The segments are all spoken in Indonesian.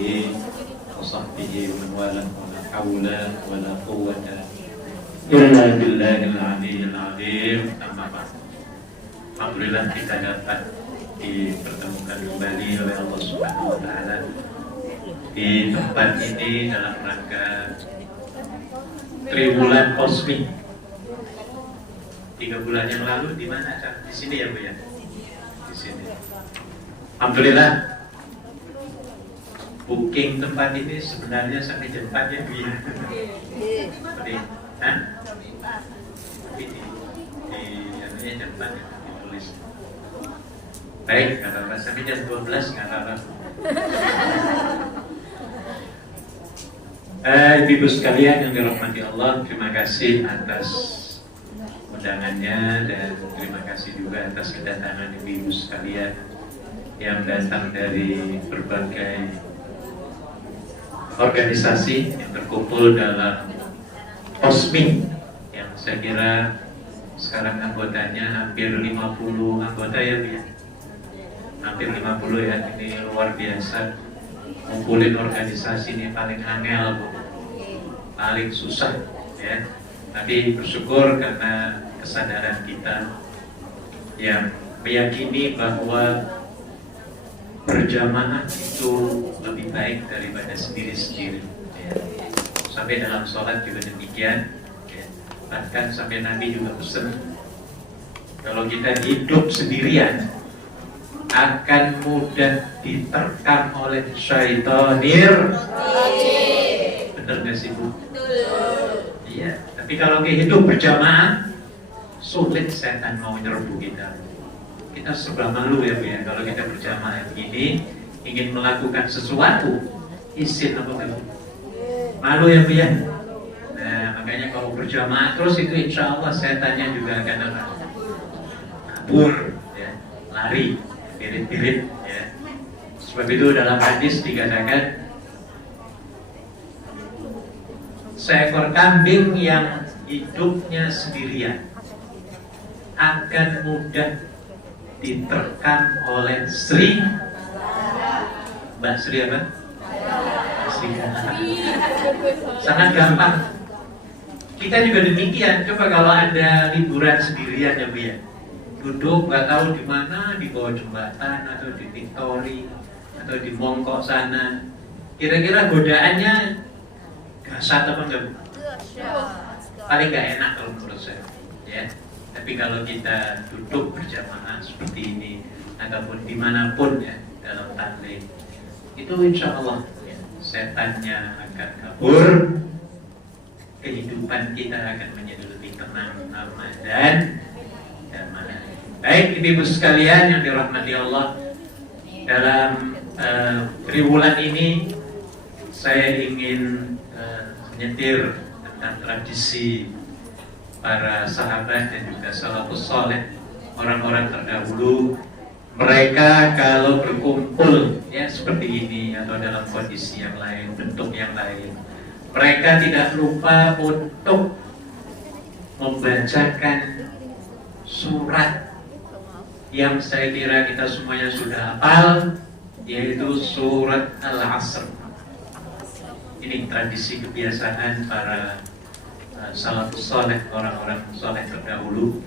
alihi wa sahbihi wa man wala la haula wa la quwwata illa billahil aliyyil azim. Alhamdulillah kita dapat dipertemukan kembali oleh Allah Subhanahu wa taala di tempat ini dalam rangka Triwulan Kosmik. 3 bulan yang lalu di mana? Di sini ya Bu ya? Di sini. Alhamdulillah booking tempat ini sebenarnya sampai jam 4 ya Bu ya? Seperti, tapi di jam 4 ya, ditulis. Baik, nggak apa-apa, sampai jam 12 nggak apa-apa. Ibu sekalian yang dirahmati Allah, terima kasih atas undangannya dan terima kasih juga atas kedatangan ibu sekalian yang datang dari berbagai organisasi yang terkumpul dalam Kosmik yang saya kira sekarang anggotanya hampir 50 anggota ya Bu ya? Hampir 50 ya, ini luar biasa. Ngumpulin organisasi ini paling angel Bu, paling susah ya. Tapi bersyukur karena kesadaran kita yang meyakini bahwa berjamaah itu lebih baik daripada sendiri-sendiri ya. Sampai dalam sholat juga demikian ya. Bahkan sampai Nabi juga pesan, kalau kita hidup sendirian akan mudah diterkam oleh syaitanir. Bener gak sih Bu? Betul. Iya. Tapi kalau kita hidup berjamaah, sulit setan mau nyerbu kita. Kita serba malu ya Bu ya. Kalau kita berjamaah begini, ingin melakukan sesuatu, izin apa Bu? Malu ya Bu ya. Nah makanya kalau berjamaah terus itu insya Allah setannya juga akan apa? Kabur, ya, lari. Irit-irit ya. Sebab itu dalam hadis dikatakan seekor kambing yang hidupnya sendirian akan mudah diterkam oleh Sri. Mbak Sri apa? Sri. Sangat gampang. Kita juga demikian. Coba kalau ada liburan sendirian ya Bu ya, duduk nggak tahu di mana, di bawah jembatan atau di Victory atau di Mongkok sana, kira-kira godaannya gasat apa enggak? Paling nggak enak kalau menurut saya ya. Tapi kalau kita duduk berjamaah seperti ini ataupun dimanapun ya dalam taklim, itu insya Allah ya, setannya akan kabur, kehidupan kita akan menjadi lebih tenang, aman dan damai. Baik ibu sekalian yang dirahmati Allah, dalam triwulan ini saya ingin menyetir tentang tradisi para sahabat dan juga salafus saleh, orang-orang terdahulu. Mereka kalau berkumpul ya seperti ini atau dalam kondisi yang lain, bentuk yang lain, mereka tidak lupa untuk membacakan surat yang saya kira kita semuanya sudah hafal, yaitu surat Al-Asr. Ini tradisi kebiasaan para salafus saleh, orang-orang saleh terdahulu.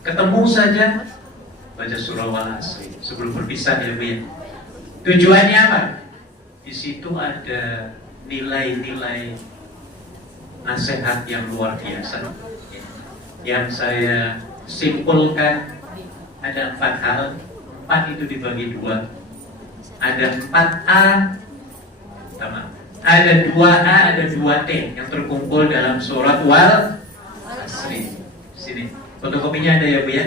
Ketemu saja baca surah Al-Asr sebelum berpisah ya Bu ya. Tujuannya apa? Di situ ada nilai-nilai nasihat yang luar biasa. Yang saya simpulkan ada 4 hal. 4 itu dibagi 2. Ada 4A, ada 2A, ada 2T yang terkumpul dalam surat Wal-Asri. Sini, fotokopinya ada ya Bu ya.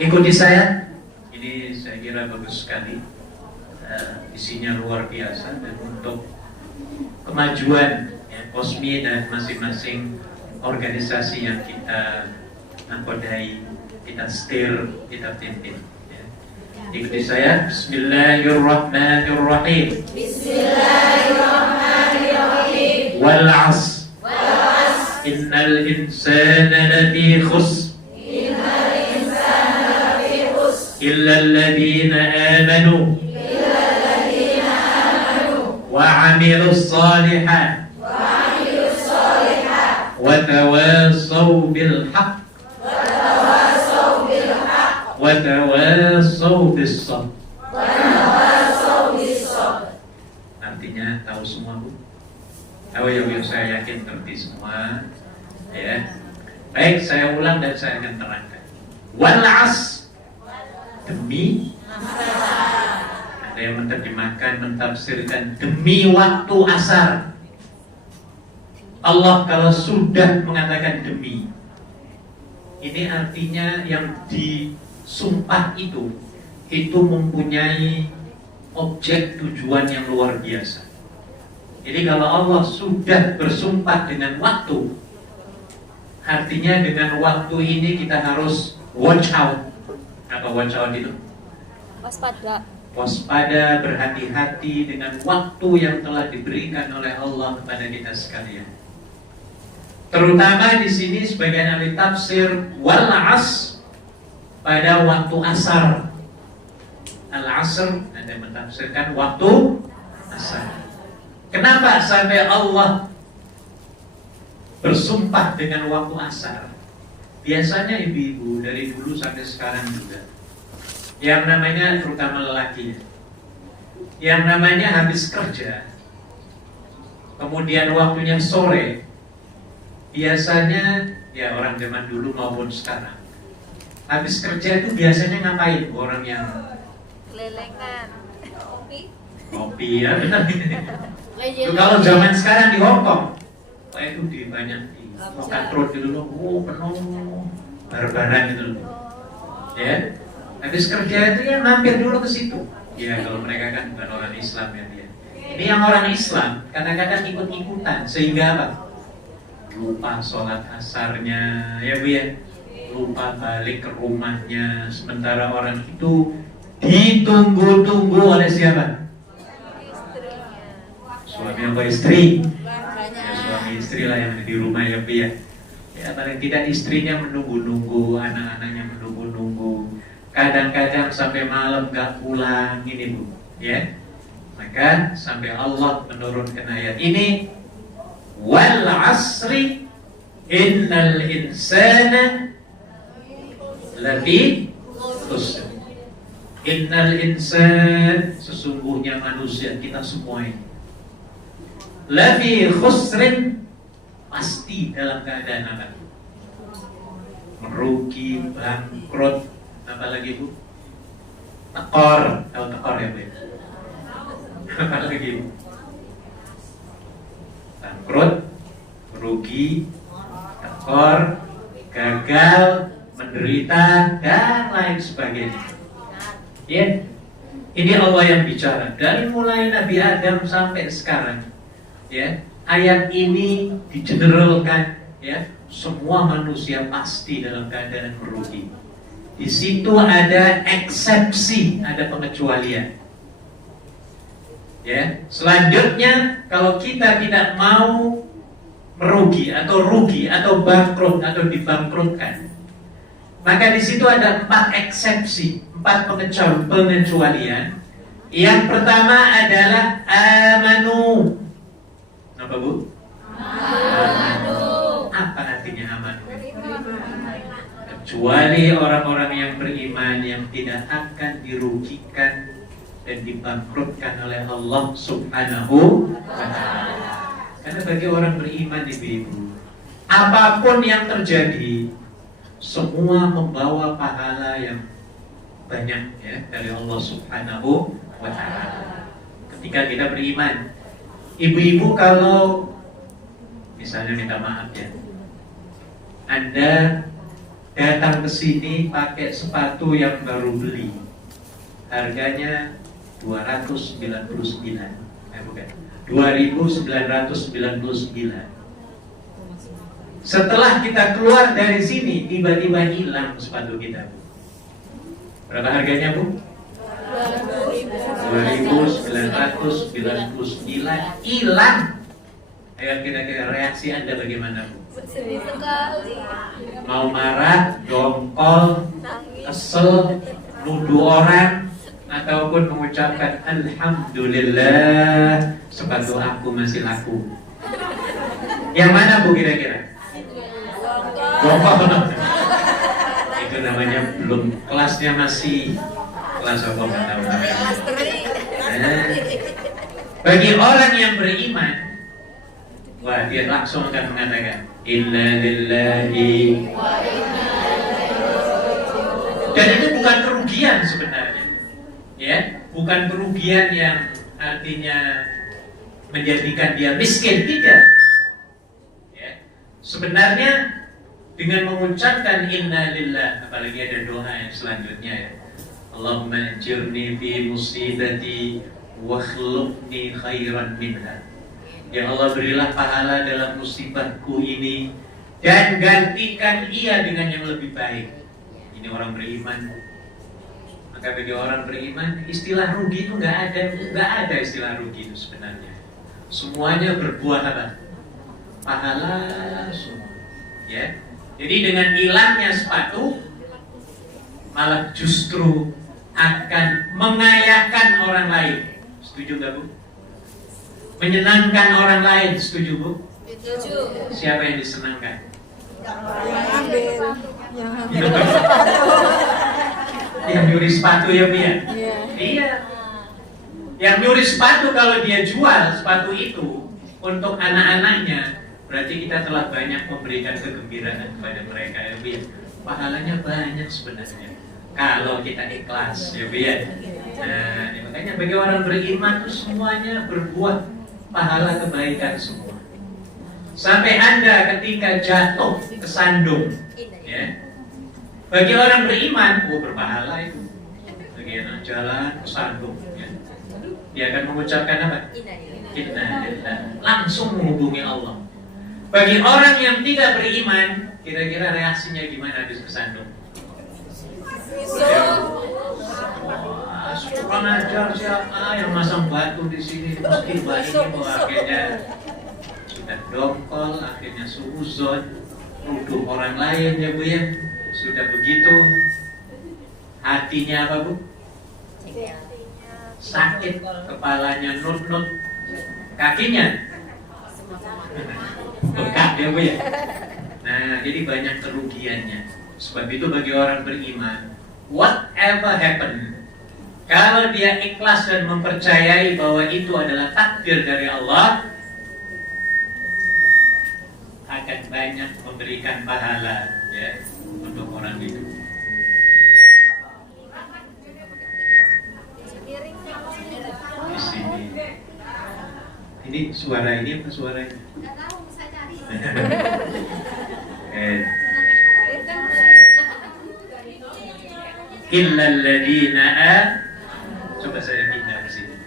Ikuti saya. Ini saya kira bagus sekali. Isinya luar biasa dan untuk kemajuan ya, Kosmi dan masing-masing organisasi yang kita angkodai, kita setir, kita pimpin ya. Ikuti saya. Bismillahirrahmanirrahim. Bismillahirrahmanirrahim. Wal 'asr. Innal insana lafi khusr. Illa alladhina amanu wa 'amilus shalihat wa tawassaw bil haqq wa tawassaw bis sabr. Artinya tahu semua, Bu? Tahu ya, Bu? Saya yakin ngerti semua. Ya. Baik, saya ulang dan saya akan terangkan. Wal 'asr, demi. Ada yang menerjemahkan, mentafsirkan demi waktu asar. Allah kalau sudah mengatakan demi, ini artinya yang disumpah itu mempunyai objek tujuan yang luar biasa. Jadi kalau Allah sudah bersumpah dengan waktu, artinya dengan waktu ini kita harus watch out. Apa watch out itu? Waspada. Waspada, berhati-hati dengan waktu yang telah diberikan oleh Allah kepada kita sekalian. Terutama di sini sebagian ahli tafsir wal 'asr, pada waktu asar. Al-asr ada yang mentafsirkan waktu asar. Kenapa sampai Allah bersumpah dengan waktu asar? Biasanya ibu-ibu dari dulu sampai sekarang juga, yang namanya terutama lelaki, yang namanya habis kerja, kemudian waktunya sore, biasanya ya orang zaman dulu maupun sekarang, habis kerja itu biasanya ngapain orang yang Lelengan. kopi ya benar. Itu kalau zaman sekarang di Hongkong, itu di banyak di Lokat Road itu loh, penuh barbaran itu loh. Ya, habis kerja itu ya mampir dulu ke situ. Ya kalau mereka kan bukan orang Islam ya dia. Ini yang orang Islam kadang-kadang ikut-ikutan sehingga apa? Lupa sholat asarnya, ya Bu ya. Lupa balik ke rumahnya. Sementara orang itu ditunggu-tunggu oleh siapa? Suami atau istri? Ya suami istri lah yang di rumah ya Bu ya. Ya paling tidak istrinya menunggu-nunggu, anak-anaknya menunggu-nunggu. Kadang-kadang sampai malam gak pulang ini Bu, ya. Maka sampai Allah menurunkan ayat ini, wal 'asri innal insana lafi khusr. Innal insan, sesungguhnya manusia kita semua ini lafi khusrin, pasti dalam keadaan apa? Merugi, bangkrut, apa lagi Bu? Tekor, tahu tekor ya Bu? Apa lagi Bu? Bangkrut, merugi, tekor, gagal, menderita, dan lain sebagainya. Ya, ini Allah yang bicara dari mulai Nabi Adam sampai sekarang. Ya, ayat ini digeneralkan. Ya, semua manusia pasti dalam keadaan merugi. Di situ ada eksepsi, ada pengecualian. Ya, selanjutnya kalau kita tidak mau merugi atau bangkrut atau dibangkrutkan, maka di situ ada 4 eksepsi, 4 pengecualian. Yang pertama adalah amanu. Apa Bu? Amanu. Apa artinya amanu? Kecuali orang-orang yang beriman yang tidak akan dirugikan dan dibangkrutkan oleh Allah Subhanahu wa ta'ala. Karena bagi orang beriman ibu-ibu, apapun yang terjadi, semua membawa pahala yang banyak ya dari Allah Subhanahu wa ta'ala. Ketika kita beriman, ibu-ibu kalau misalnya minta maaf ya, Anda datang ke sini pakai sepatu yang baru beli, harganya 299, bukan, 2.999. Setelah kita keluar dari sini, tiba-tiba hilang sepatu kita, Bu. Berapa harganya, Bu? 2.999 hilang. Ayo kira-kira reaksi Anda bagaimana, Bu? Sedih sekali. Mau marah, dongkol, kesel, nuduh orang, ataupun mengucapkan Alhamdulillah, sepatu aku masih laku. Yang mana Bu kira-kira? Bongkol. Itu namanya belum, kelasnya masih kelas apa nggak tahu namanya. Nah, bagi orang yang beriman, wah dia langsung akan mengatakan inna lillahi. Dan itu bukan kerugian sebenarnya, ya, bukan kerugian yang artinya menjadikan dia miskin, tidak. Ya. Sebenarnya dengan mengucapkan inna lillah, apalagi ada doa yang selanjutnya ya, Allahumma ajirni fi musibati wa khulufni khairan minha. Ya Allah, berilah pahala dalam musibahku ini dan gantikan ia dengan yang lebih baik. Ini orang beriman. Maka bagi orang beriman, istilah rugi itu nggak ada istilah rugi itu sebenarnya. Semuanya berbuah apa? Pahala semua. Ya. Jadi dengan hilangnya sepatu, malah justru akan mengayakan orang lain. Setuju nggak Bu? Menyenangkan orang lain, setuju Bu? Setuju. Siapa yang disenangkan? Yang nyuri sepatu ya Bu ya? Iya. Yang nyuri sepatu kalau dia jual sepatu itu untuk anak-anaknya, berarti kita telah banyak memberikan kegembiraan kepada mereka ya Bu ya. Pahalanya banyak sebenarnya kalau kita ikhlas ya Bu ya. Nah, makanya bagi orang beriman itu semuanya berbuah pahala kebaikan semua. Sampai Anda ketika jatuh kesandung, ya. Bagi orang beriman, berpahala itu. Bagi anak jalan kesandung, ya. Dia akan mengucapkan apa? Inna lillah. Langsung menghubungi Allah. Bagi orang yang tidak beriman, kira-kira reaksinya gimana habis kesandung? Wah, kurang ajar siapa yang masang batu di sini, mesti ini akhirnya sudah dongkol, akhirnya suuzon, nuduh orang lain ya Bu ya. Sudah begitu, hatinya apa Bu? Sakit, kepalanya nut-nut, kakinya bengkak ya Bu ya. Nah, jadi banyak kerugiannya. Sebab itu bagi orang beriman, whatever happen, kalau dia ikhlas dan mempercayai bahwa itu adalah takdir dari Allah, akan banyak memberikan pahala ya untuk orang itu. Di sini. Ini suara ini apa suara ini? Nggak tahu, bisa cari. Illal ladina coba saya pindah ke sini.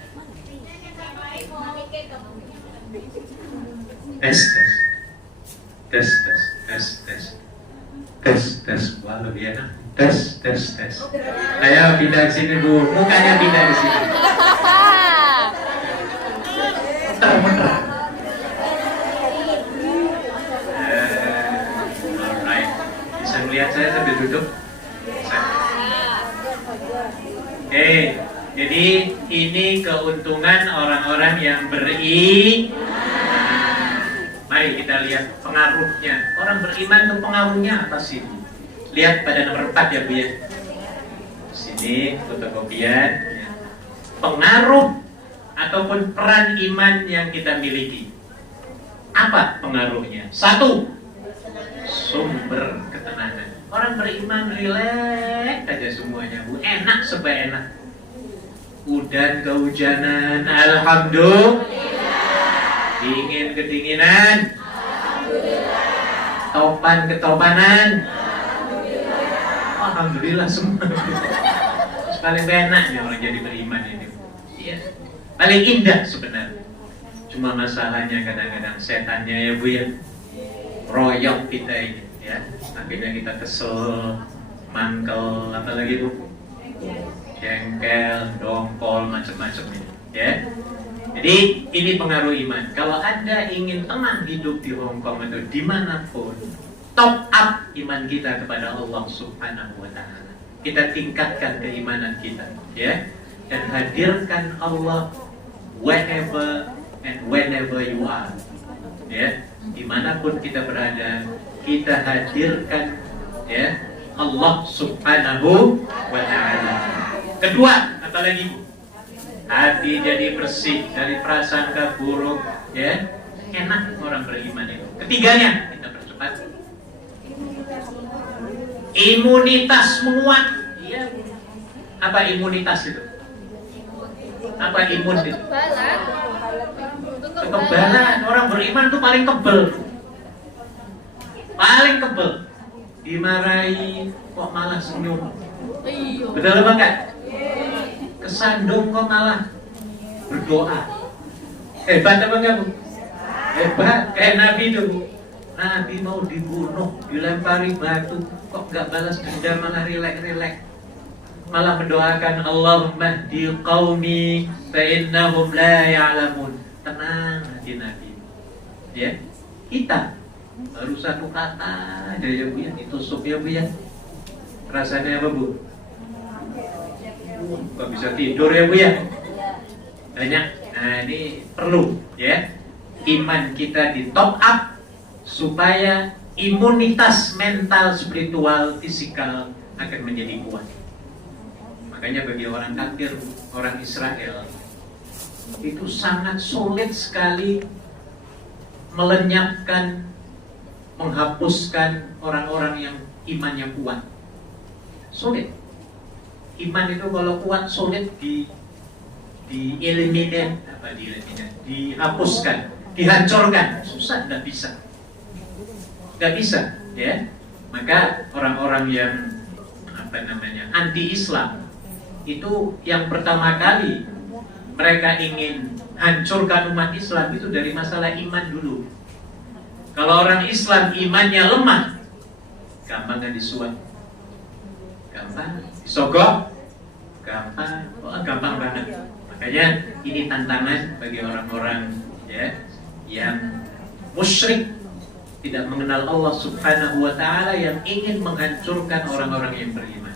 Tes. Wah, lebih enak. Tes. Ayo pindah ke sini Bu, mukanya pindah ke sini. Alright. Bisa melihat saya sambil duduk? Jadi ini keuntungan orang-orang yang beriman. Mari kita lihat pengaruhnya. Orang beriman itu pengaruhnya apa sih? Lihat pada nomor 4 ya Bu ya. Sini fotokopian. Ya. Pengaruh ataupun peran iman yang kita miliki. Apa pengaruhnya? 1. Sumber ketenangan. Orang beriman rileks aja semuanya Bu. Enak sebab udan kehujanan, alhamdulillah. Dingin kedinginan, alhamdulillah. Topan ketopanan, alhamdulillah semua. Paling enaknya orang jadi beriman ini. Iya. Paling indah sebenarnya. Cuma masalahnya kadang-kadang setannya ya Bu ya, royok kita ini ya. Akhirnya kita kesel, mangkel, apalagi Bu, jengkel, dongkol, macam-macam ini ya. Jadi ini pengaruh iman. Kalau Anda ingin tenang hidup di Hong Kong atau dimanapun, top up iman kita kepada Allah Subhanahu wa Ta'ala. Kita tingkatkan keimanan kita ya, dan hadirkan Allah wherever and whenever you are. Ya, dimanapun kita berada, kita hadirkan ya Allah Subhanahu wa Ta'ala. Kedua, apa lagi? Hati jadi bersih dari prasangka buruk, ya. Enak orang beriman itu. Ketiganya, kita percepat. Imunitas menguat. Iya. Apa imunitas itu? Apa imun itu? Kekebalan. Orang beriman itu paling kebel. Paling kebel. Dimarahi kok malah senyum. Betul apa enggak? Kesandung kok malah berdoa. Hebat apa enggak, Bu? Hebat. Kayak Nabi itu, Bu. Nabi mau dibunuh, dilempari batu, kok enggak balas dendam, malah rilek-rilek. Malah mendoakan Allahumma hdi qaumi fa innahum la ya'lamun. Tenang hati Nabi. Ya. Kita baru satu kata aja ya Bu ya, ditusuk ya Bu ya. Rasanya apa Bu? Kok bisa tidur ya Bu ya? Banyak. Nah ini perlu ya, iman kita di top up supaya imunitas mental, spiritual, fisikal akan menjadi kuat. Makanya bagi orang kafir, orang Israel itu sangat sulit sekali melenyapkan, menghapuskan orang-orang yang imannya kuat. Sulit. Iman itu kalau kuat sulit dieliminir, dihapuskan, dihancurkan. Susah, nggak bisa. Nggak bisa, ya. Maka orang-orang yang anti-Islam itu yang pertama kali mereka ingin hancurkan umat Islam itu dari masalah iman dulu. Kalau orang Islam imannya lemah, gampang kan disuap, gampang disogok, gampang banget. Makanya ini tantangan bagi orang-orang ya yang musyrik, tidak mengenal Allah Subhanahu wa Ta'ala, yang ingin menghancurkan orang-orang yang beriman.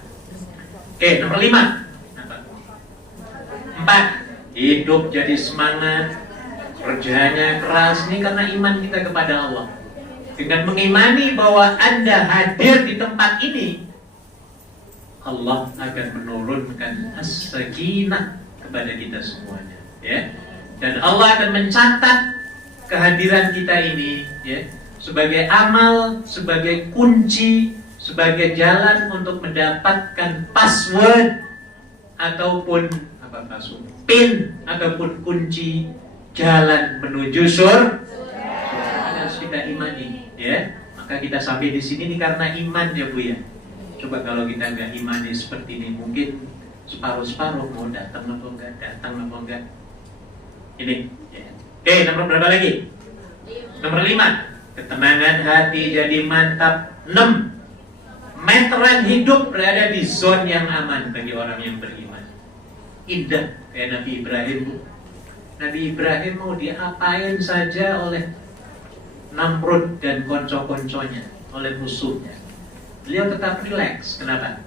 Oke, nomor 5. 4. Hidup jadi semangat, kerjanya keras. Ini karena iman kita kepada Allah. Dengan mengimani bahwa Anda hadir di tempat ini, Allah akan menurunkan as-sakinah kepada kita semuanya, ya. Dan Allah akan mencatat kehadiran kita ini, ya, sebagai amal, sebagai kunci, sebagai jalan untuk mendapatkan password ataupun PIN ataupun kunci jalan menuju surga. Harus kita imani, ya. Maka kita sampai di sini nih karena iman ya Bu ya. Coba kalau kita nggak imani seperti ini, mungkin separuh-separuh mau datang atau enggak. Ini, ya. Oke, nomor berapa lagi? Nomor 5. Ketenangan hati jadi mantap. 6. Meteran hidup berada di zona yang aman bagi orang yang beriman. Indah kayak Nabi Ibrahim, Bu. Nabi Ibrahim mau diapain saja oleh Namrud dan konco-konconya, oleh musuhnya, beliau tetap rileks. Kenapa?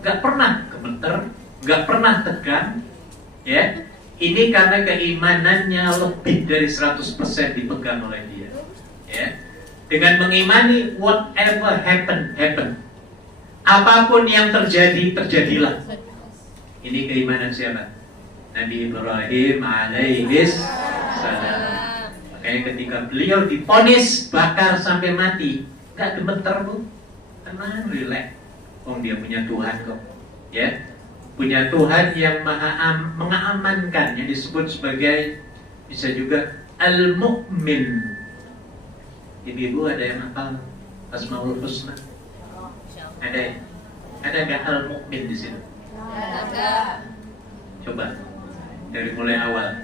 Gak pernah gemeter, gak pernah tegang, ya. Ini karena keimanannya lebih dari 100% dipegang oleh dia, ya. Dengan mengimani whatever happen. Apapun yang terjadi, terjadilah. Ini keimanan siapa? Nabi Ibrahim alaihi salam. Makanya ketika beliau diponis bakar sampai mati, gak gemeter Bu, tenang, rileks. Dia punya Tuhan kok, ya. Punya Tuhan yang mengamankan, yang disebut sebagai, bisa juga Al-Mu'min. Ibu ada yang hafal Asmaul Husna? Ada nggak Al-Mu'min di sini? Ada. Coba dari mulai awal.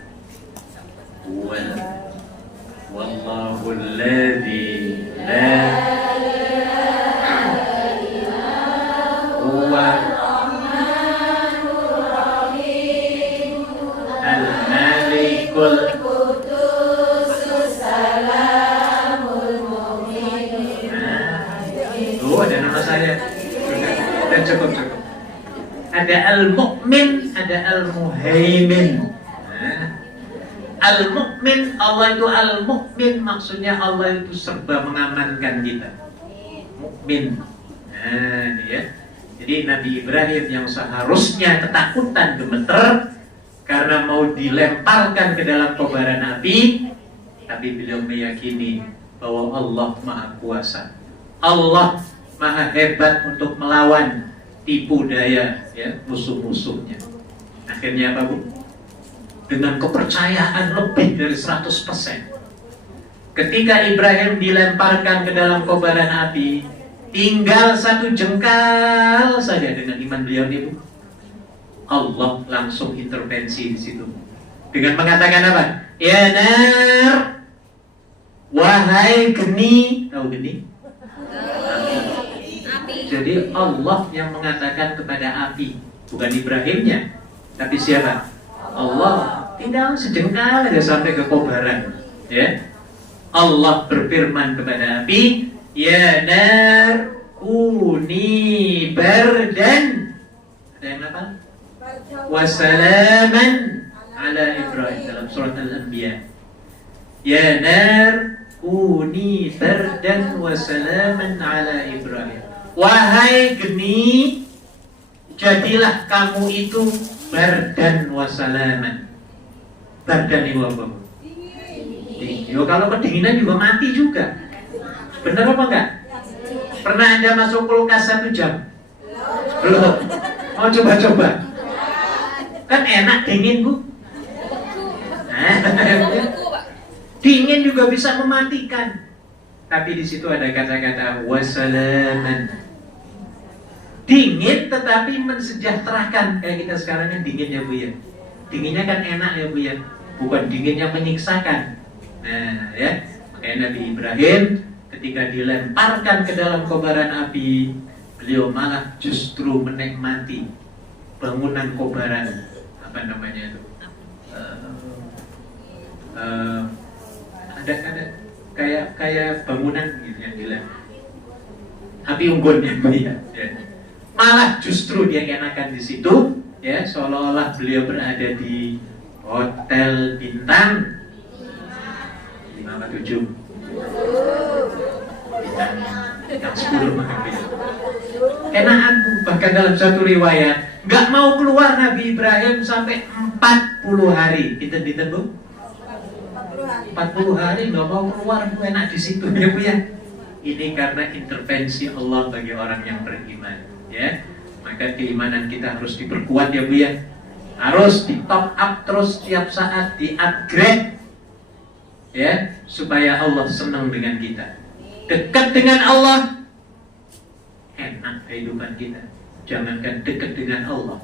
Wallahu alladzi la huwa al-malikul qudusus salamul mu'min. Ada nama saya. Dan cukup. Ada Al-Mu'min, ada Al-Muhaimin. Al-Mu'min, Allah itu Al-Mu'min, maksudnya Allah itu serba mengamankan kita. Mukmin. Nah, ini ya. Jadi Nabi Ibrahim yang seharusnya ketakutan, gemeter karena mau dilemparkan ke dalam kobaran api, tapi beliau meyakini bahwa Allah Maha Kuasa. Allah Maha hebat untuk melawan tipu daya ya musuh-musuhnya. Akhirnya apa, Bu? Dengan kepercayaan lebih dari 100%. Ketika Ibrahim dilemparkan ke dalam kobaran api, tinggal 1 jengkal saja dengan iman beliau ini, Bu. Allah langsung intervensi di situ. Dengan mengatakan apa? Ya nar, wahai geni, tahu geni? Api. Jadi Allah yang mengatakan kepada api, bukan Ibrahimnya, tapi siapa? Allah. Tinggal sejengkal aja sampai ke kobaran, ya. Allah berfirman kepada api, ya nar kuni bardan. Ada yang apa? Wassalaman ala Ibrahim dalam surat Al-Anbiya. Ya nar kuni bardan wassalaman ala Ibrahim. Wahai geni, jadilah kamu itu bardan wassalaman. Bardan itu apa? Yo, kalau kedinginan juga mati juga. Benar apa enggak? Pernah Anda masuk kulkas 1 jam? Belum. Mau coba-coba? Kan enak dingin, Bu. Dingin juga bisa mematikan. Tapi di situ ada kata-kata wassalaman. Dingin tetapi mensejahterakan. Kayak kita sekarang yang dingin ya, Bu ya. Dinginnya kan enak ya, Bu ya. Bukan dingin yang menyiksakan. Nah, ya. Kayak Nabi Ibrahim ketika dilemparkan ke dalam kobaran api, beliau malah justru menikmati bangunan kobaran, apa namanya itu? Ada kayak bangunan gitu yang dilem. Api unggun ya, Bu ya. Malah justru dia enakan di situ, ya, seolah-olah beliau berada di hotel bintang 5-7 bintang 10 mungkin. Enakan, bahkan dalam satu riwayat nggak mau keluar Nabi Ibrahim sampai 40 hari. Kita Bu? 40 hari nggak mau keluar, enak di situ ya, Bu ya. Ini karena intervensi Allah bagi orang yang beriman, ya. Maka keimanan kita harus diperkuat ya, Bu ya. Harus di top up terus setiap saat, di upgrade, ya, supaya Allah senang dengan kita. Dekat dengan Allah, enak kehidupan kita. Jangankan dekat dengan Allah,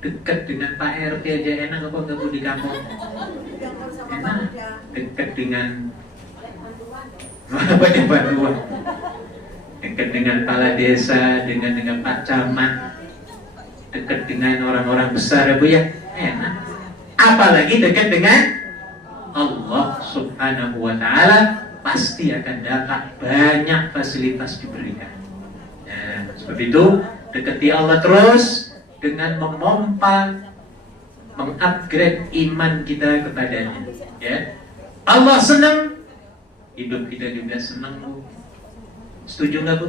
dekat dengan Pak RT aja enak apa enggak, Bu, di kampung? Enak. Dekat dengan apa yang bantuan? Dekat dengan kepala desa, dengan Pak Camat, dekat dengan orang-orang besar ya, Bu ya, enak. Apalagi dekat dengan Allah Subhanahu wa Ta'ala, pasti akan dapat banyak fasilitas diberikan. Nah, seperti itu, dekati Allah terus dengan memompa, mengupgrade iman kita kepadanya. Ya, Allah senang, hidup kita juga senang, Bu. Setuju nggak, Bu?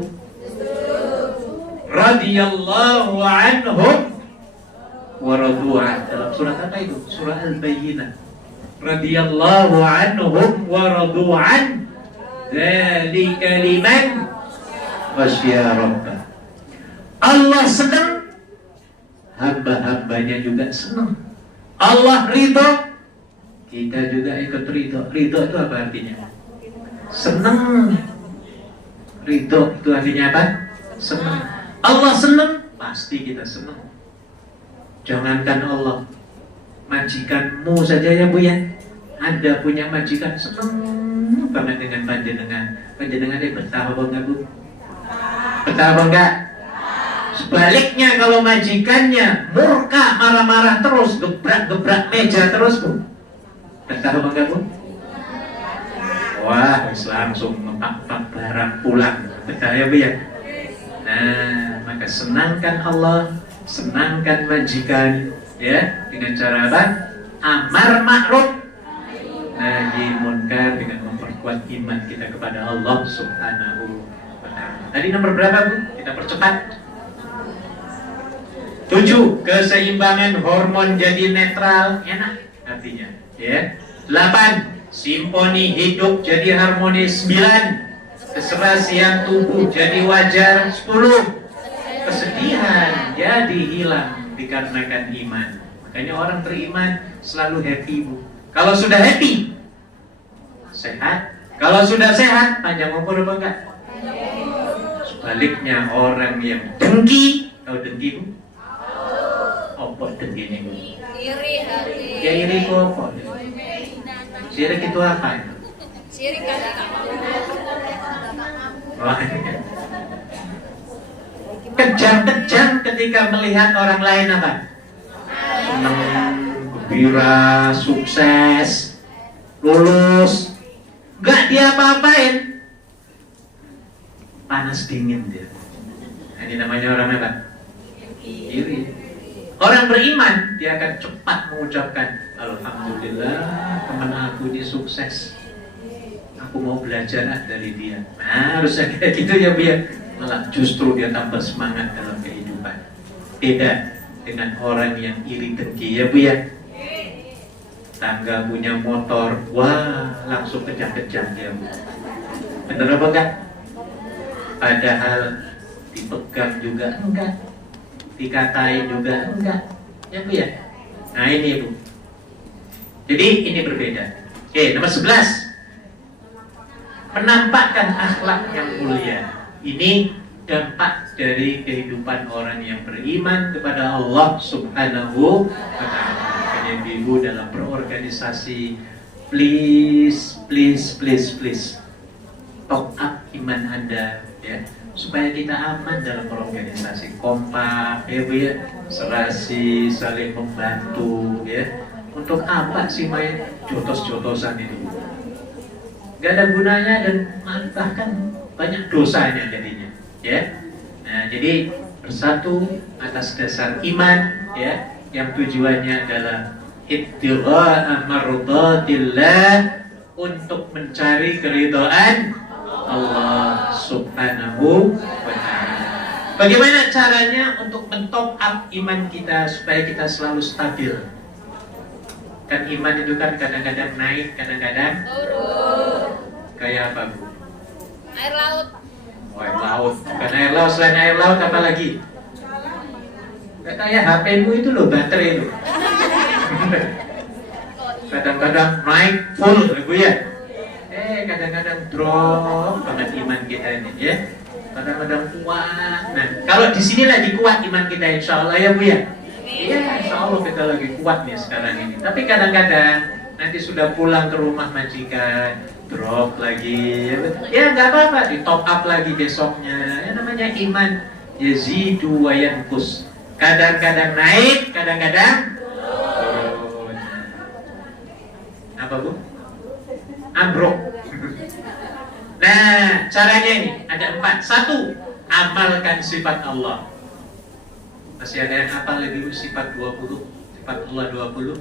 Radiyallahu anhum wa radu'an. Dalam surat apa itu? Surah Al-Bayyinah. Radiyallahu anhum wa radu'an. Dzalika liman khasyiya rabbah. Allah senang, hamba-hambanya juga senang. Allah ridho, kita juga ikut ridho. Ridho itu apa artinya? Senang. Ridho itu artinya apa? Senang. Allah senang, pasti kita senang. Jangankan Allah, majikanmu saja ya, Bu ya. Anda punya majikan senang banget dengan panjenengan. Panjenengan dia betah apa enggak, Bu? Betah apa enggak? Sebaliknya kalau majikannya murka, marah-marah terus, gebrak-gebrak meja terus, Bu, betah apa enggak, Bu? Wah, langsung mempak-pak barang pulang. Betah ya, Bu ya? Nah, maka senangkan Allah, senangkan majikan, ya, dengan cara apa? Amar ma'ruf, kita kepada Allah Subhanahu wa ta'ala. Tadi nomor berapa, Bu? Kita percepat. 7. Keseimbangan hormon jadi netral, enak artinya, ya. 8. Simponi hidup jadi harmonis. 9. Keserasian tubuh jadi wajar. 10. Kesedihan jadi hilang dikarenakan iman. Makanya orang beriman selalu happy, Bu. Kalau sudah happy, sehat. Kalau sudah sehat, panjang umur apa enggak? Sebaliknya orang yang dengki, tahu dengki, Bu? Apa dengkinya, Bu? Iri hati. Ya iri kok. Sirik itu apa? Sirik kali Kejam-kejam ketika melihat orang lain apa? Senang, gembira, sukses, lulus, nggak dia apa-apain, panas dingin dia. Ini namanya orang apa? Iri. Orang beriman dia akan cepat mengucapkan alhamdulillah teman aku ini sukses. Aku mau belajar dari dia. Nah, harusnya kayak gitu ya, biar malah justru dia tambah semangat dalam kehidupan. Beda dengan orang yang iri dengki, ya Bu ya. Tangga punya motor, wah langsung kejang-kejang dia, Bu. Bener apa enggak? Padahal dipegang juga enggak, dikatain juga enggak, ya Bu ya. Nah ini Bu. Jadi ini berbeda. Oke, nomor 11. Menampakkan akhlak yang mulia. Ini dampak dari kehidupan orang yang beriman kepada Allah Subhanahu wa ta'ala. Makanya Ibu dalam berorganisasi, please top up iman Anda, ya, supaya kita aman dalam berorganisasi, kompak, ya Bu ya, serasi, saling membantu, ya. Untuk apa sih main jotos-jotosan ini? Gak ada gunanya dan bahkan banyak dosanya jadinya, ya. Nah, jadi bersatu atas dasar iman, ya, yang tujuannya adalah ibtigha'a mardatillah, untuk mencari keridhaan Allah Subhanahu wa ta'ala. Bagaimana caranya untuk mentop up iman kita supaya kita selalu stabil? Kan iman itu kan kadang-kadang naik, kadang-kadang turun. Kayak apa, Bu? Air laut. Oh, air laut. Bukan air laut, selain air laut apa lagi? Gak kayak HP-mu itu loh, baterai itu. Kadang-kadang naik full, Bu ya. Kadang-kadang drop banget iman kita ini, ya. Kadang-kadang kuat. Nah, kalau di sini lagi kuat iman kita, insya Allah ya Bu ya. Iya, insya Allah kita lagi kuat nih sekarang ini. Tapi kadang-kadang nanti sudah pulang ke rumah majikan, drop lagi, ya nggak apa-apa, di top up lagi besoknya. Ya namanya iman, yazidu wa yanqus. Kadang-kadang naik, kadang-kadang turun. Apa Bu? Ambruk. Nah, caranya ini ada 4. 1. Amalkan sifat Allah. Masih ada yang hafal lagi sifat 20? Sifat Allah 20?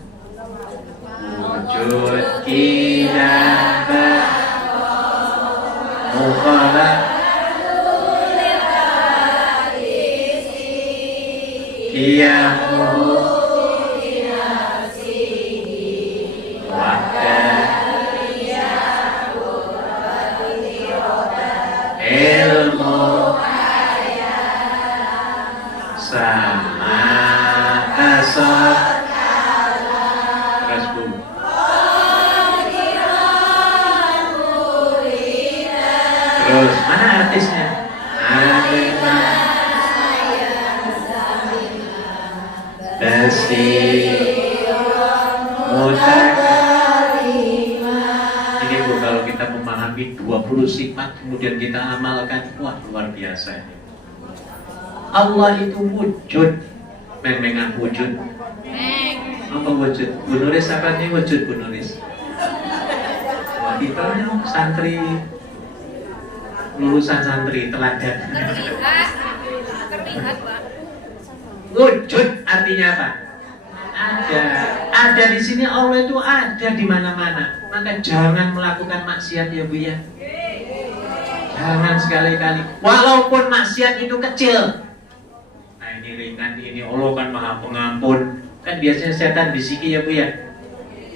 Wujud kinaba mukhalaf qiyamuhu ilmu sama asal. Terus Bu, terus mana artisnya? Ini Bu, kalau kita memahami 20 sifat kemudian kita amalkan, wah luar biasa ini. Allah itu wujud, memengang wujud. Apa wujud? Bu Nuris apa nih wujud Bu Nuris? Wah, kita santri, lulusan santri teladan. Terlihat Pak. Wujud artinya apa? Ada di sini. Allah itu ada di mana-mana. Maka jangan melakukan maksiat ya Bu ya. Jangan sekali-kali. Walaupun maksiat itu kecil. Nah ini ringan, ini Allah kan maha pengampun. Kan biasanya setan bisiki ya Bu ya.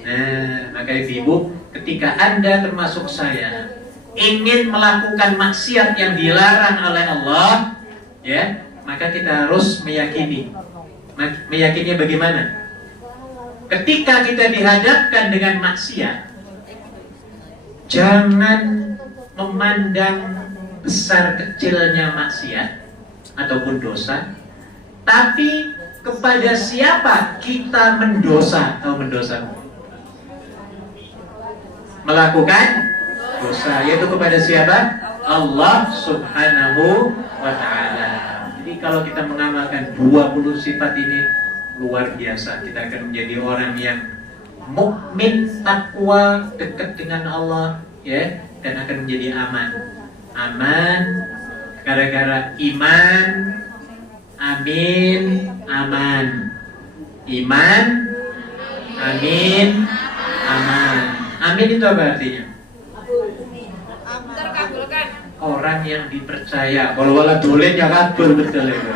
Nah maka ibu, ketika Anda termasuk saya ingin melakukan maksiat yang dilarang oleh Allah, ya, maka kita harus meyakini. Meyakininya bagaimana? Ketika kita dihadapkan dengan maksiat, jangan memandang besar kecilnya maksiat ataupun dosa, tapi kepada siapa kita mendosa atau mendosa? Melakukan dosa, yaitu kepada siapa? Allah Subhanahu wa ta'ala. Jadi kalau kita mengamalkan 20 sifat ini luar biasa, kita akan menjadi orang yang mukmin, takwa, dekat dengan Allah, ya, dan akan menjadi aman. Aman gara-gara iman, amin, aman. Iman, amin, aman. Amin itu apa artinya? Terkabulkan. Orang yang dipercaya. Kalau wala dolin ya kabul, betul itu.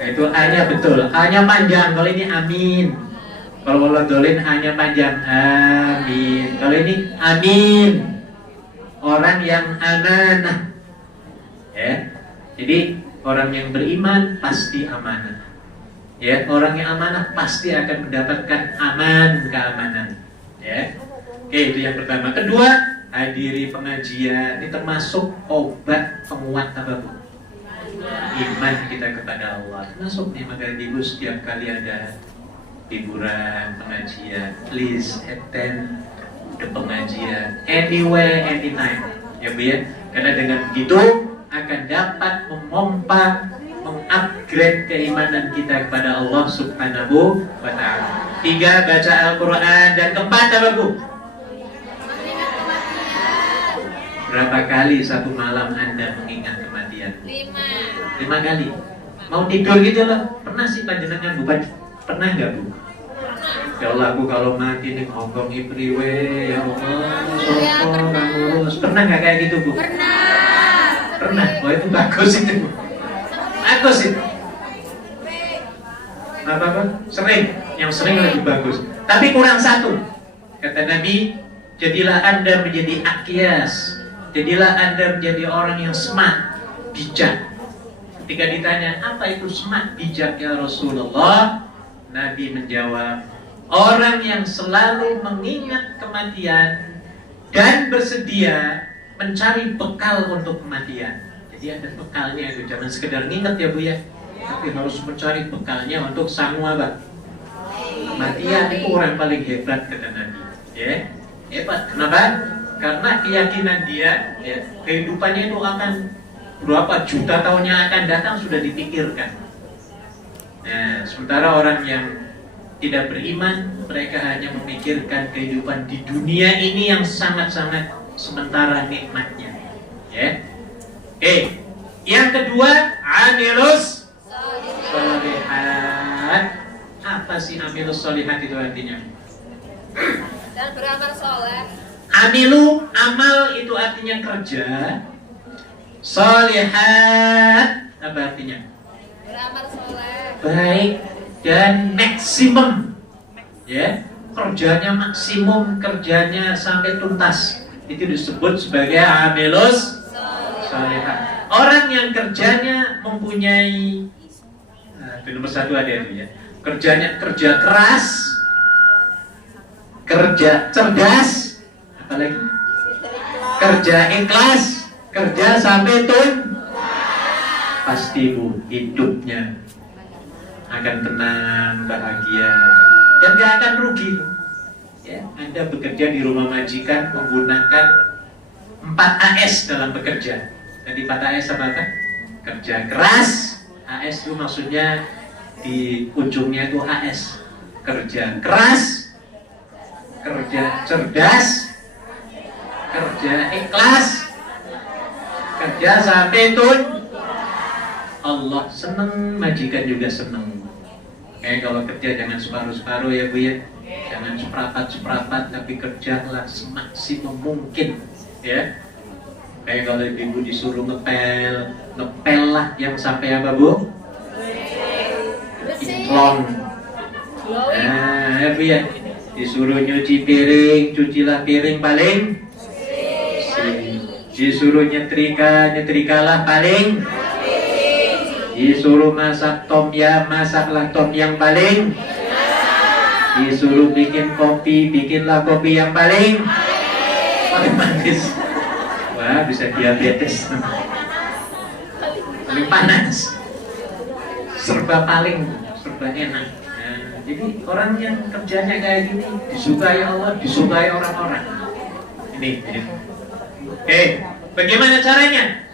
Itu A-nya betul. A-nya panjang. Kalau ini amin. Kalau wala dolin A-nya panjang. Amin. Kalau ini amin. Orang yang amanah. Ya. Jadi orang yang beriman pasti amanah. Ya, orang yang amanah pasti akan mendapatkan aman, keamanan. Ya. Oke, itu yang pertama. Kedua, hadiri pengajian. Ini termasuk obat penguat apa Bu? Iman kita kepada Allah. Termasuk nih, maka ibu setiap kali ada hiburan, pengajian, please attend the pengajian anywhere, anytime. Ya Bu ya. Karena dengan begitu akan dapat memompa, mengupgrade keimanan kita kepada Allah Subhanahu wa ta'ala. 3, baca Al-Quran. Dan keempat apa Bu? Berapa kali satu malam Anda mengingat kematian? 5 kali. Mau tidur gitu loh. Pernah sih panjenengan Bu? Pernah nggak Bu? Ya Allah, aku kalau mati nih ngomong ipriwe, ya Allah, sokong, ngurus. Pernah nggak kayak gitu Bu? Pernah. Oh itu bagus itu Bu. Bagus itu. Apa? Sering. Yang sering lebih bagus. Tapi kurang satu. Kata Nabi, jadilah Anda menjadi akyas. Jadilah Anda menjadi orang yang smart, bijak. Ketika ditanya, apa itu smart, bijak ya Rasulullah? Nabi menjawab, orang yang selalu mengingat kematian dan bersedia mencari bekal untuk kematian. Jadi ada bekalnya itu, jangan sekedar nginget ya Bu ya, tapi harus mencari bekalnya untuk sang apa? Kematian. Itu orang paling hebat kata Nabi. Ya, hebat. Kenapa? Karena keyakinan dia, ya, kehidupannya itu akan berapa juta tahun yang akan datang sudah dipikirkan. Nah, sementara orang yang tidak beriman, mereka hanya memikirkan kehidupan di dunia ini yang sangat-sangat sementara nikmatnya. Ya. Yang kedua, amilus sholihat. Apa sih amilus sholihat itu artinya? Dan beramal soleh. Amilu, amal itu artinya kerja. Sholihat apa artinya? Beramal soleh. Baik dan maksimum. Ya, kerjanya maksimum, kerjanya sampai tuntas. Itu disebut sebagai amilus sholihat. Orang yang kerjanya mempunyai itu nomor 1 ada itu ya. Kerjanya kerja keras, kerja cerdas, apalagi kerja ikhlas, kerja sampai pasti Bu hidupnya akan tenang, bahagia, dan gak akan rugi. Ya, Anda bekerja di rumah majikan menggunakan 4 AS dalam bekerja. Jadi 4 AS apa? Kerja keras, AS itu maksudnya di ujungnya itu AS. Kerja keras, kerja cerdas, kerja ikhlas, kerja sampai Allah seneng, majikan juga seneng. Kalau kerja jangan separuh-separuh ya Bu ya. Jangan seperapat-seperapat, tapi kerjalah semaksimum mungkin ya. Kayak kalau ibu disuruh ngepel lah yang sampai apa Bu? Inklong. Nah, ya Bu ya. Disuruh nyuci piring, cucilah piring paling. Disuruh nyetrikalah paling. Disuruh masak tom yam, masaklah tom yang paling. Disuruh bikin kopi, bikinlah kopi yang paling manis. Wah, bisa diabetes. Paling panas. Serba enak. Nah, jadi orang yang kerjanya kayak gini disukai Allah, disukai orang-orang. Ini. Oke, bagaimana caranya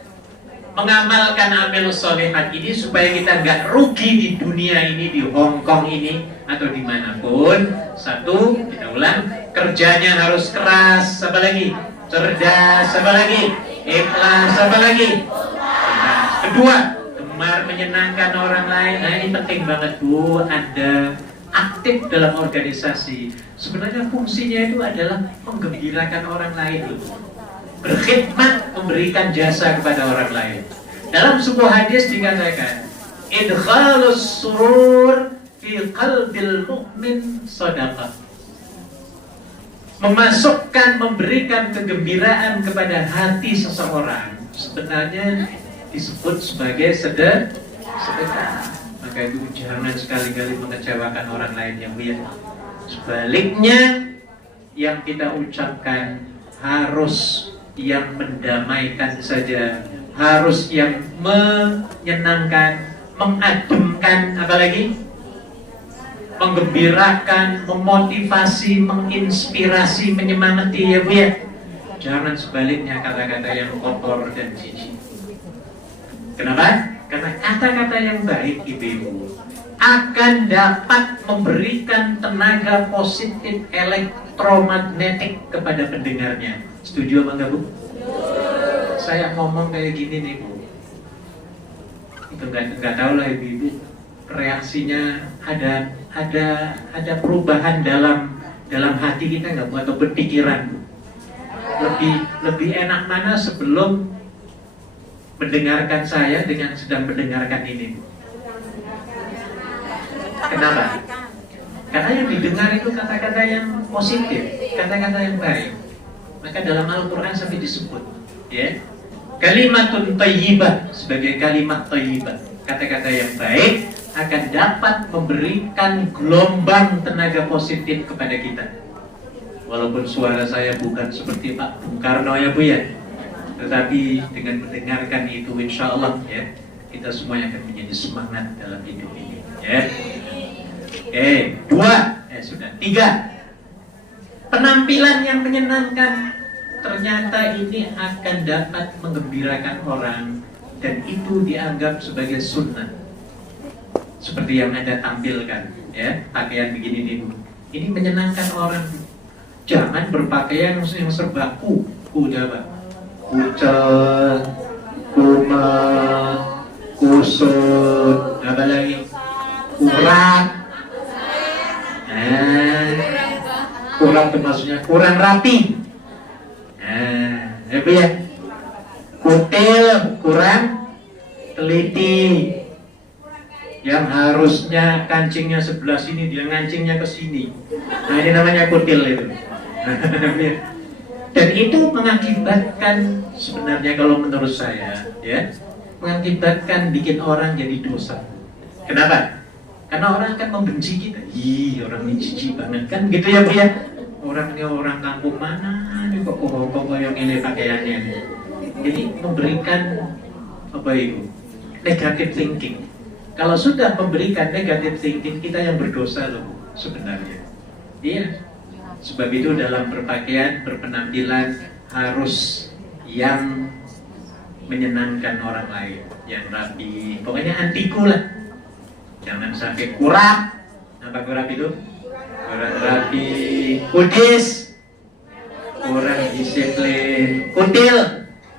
mengamalkan amal solehat ini supaya kita nggak rugi di dunia ini, di Hongkong ini atau dimanapun? Satu, kita ulang, kerjanya harus keras. Apa lagi? Cerdas. Apa lagi? Ikhlas. Apa lagi? Nah, kedua, gemar menyenangkan orang lain. Nah, ini penting banget Bu. Anda aktif dalam organisasi. Sebenarnya fungsinya itu adalah menggembirakan orang lain, berkhidmat, memberikan jasa kepada orang lain. Dalam sebuah hadis dikatakan, idkhalus surur fi qalbil mu'min shadaqah. Memasukkan, memberikan kegembiraan kepada hati seseorang sebenarnya disebut sebagai sedekah. Maka itu jangan sekali-kali mengecewakan orang lain yang lihat. Sebaliknya, yang kita ucapkan harus yang mendamaikan saja, harus yang menyenangkan, mengademkan, apalagi menggembirakan, memotivasi, menginspirasi, menyemangati, ya Bu ya. Jangan sebaliknya kata-kata yang kotor dan jijik. Kenapa? Karena kata-kata yang baik, Ibu, akan dapat memberikan tenaga positif elektromagnetik kepada pendengarnya. Setuju apa enggak Bu? Saya ngomong kayak gini nih Bu, itu enggak tahu lah Ibu reaksinya ada perubahan dalam hati kita enggak Bu, atau berpikiran Bu? Lebih enak mana sebelum mendengarkan saya dengan sedang mendengarkan ini Bu? Kenapa? Karena yang didengar itu kata-kata yang positif, kata-kata yang baik. Maka dalam Al-Quran sampai disebut, ya, kalimatun thayyibah sebagai kalimat thayyibah, kata-kata yang baik akan dapat memberikan gelombang tenaga positif kepada kita. Walaupun suara saya bukan seperti Pak Bung Karno ya Bu ya, tetapi dengan mendengarkan itu insya Allah ya, kita semua akan menjadi semangat dalam hidup ini ya. Tiga, penampilan yang menyenangkan ternyata ini akan dapat menggembirakan orang, dan itu dianggap sebagai sunnah. Seperti yang Anda tampilkan ya, pakaian begini nih Bu, ini menyenangkan orang. Jangan berpakaian yang serba apa? Kucel, kumat, kusut, apa lagi? Kurang. Kurang itu maksudnya kurang rapi. Apa ya? Kutil, kurang teliti. Yang harusnya kancingnya sebelah sini, dia ngancingnya ke sini. Nah, ini namanya kutil itu. Dan itu mengakibatkan, sebenarnya kalau menurut saya ya, mengakibatkan bikin orang jadi dosa. Kenapa? Karena orang akan membenci kita. Ih, orang ini jijik banget kan, gitu ya Bu ya. Orangnya orang kampung mana nih kok yang ini pakaiannya. Jadi memberikan apa itu? Negative thinking. Kalau sudah memberikan negative thinking, kita yang berdosa loh sebenarnya. Iya. Sebab itu dalam berpakaian, berpenampilan harus yang menyenangkan orang lain, yang rapi. Pokoknya antiku lah. Jangan sampai kurang. Apa kurang itu? Kurang rapi, kudis, kurang disiplin, kutil,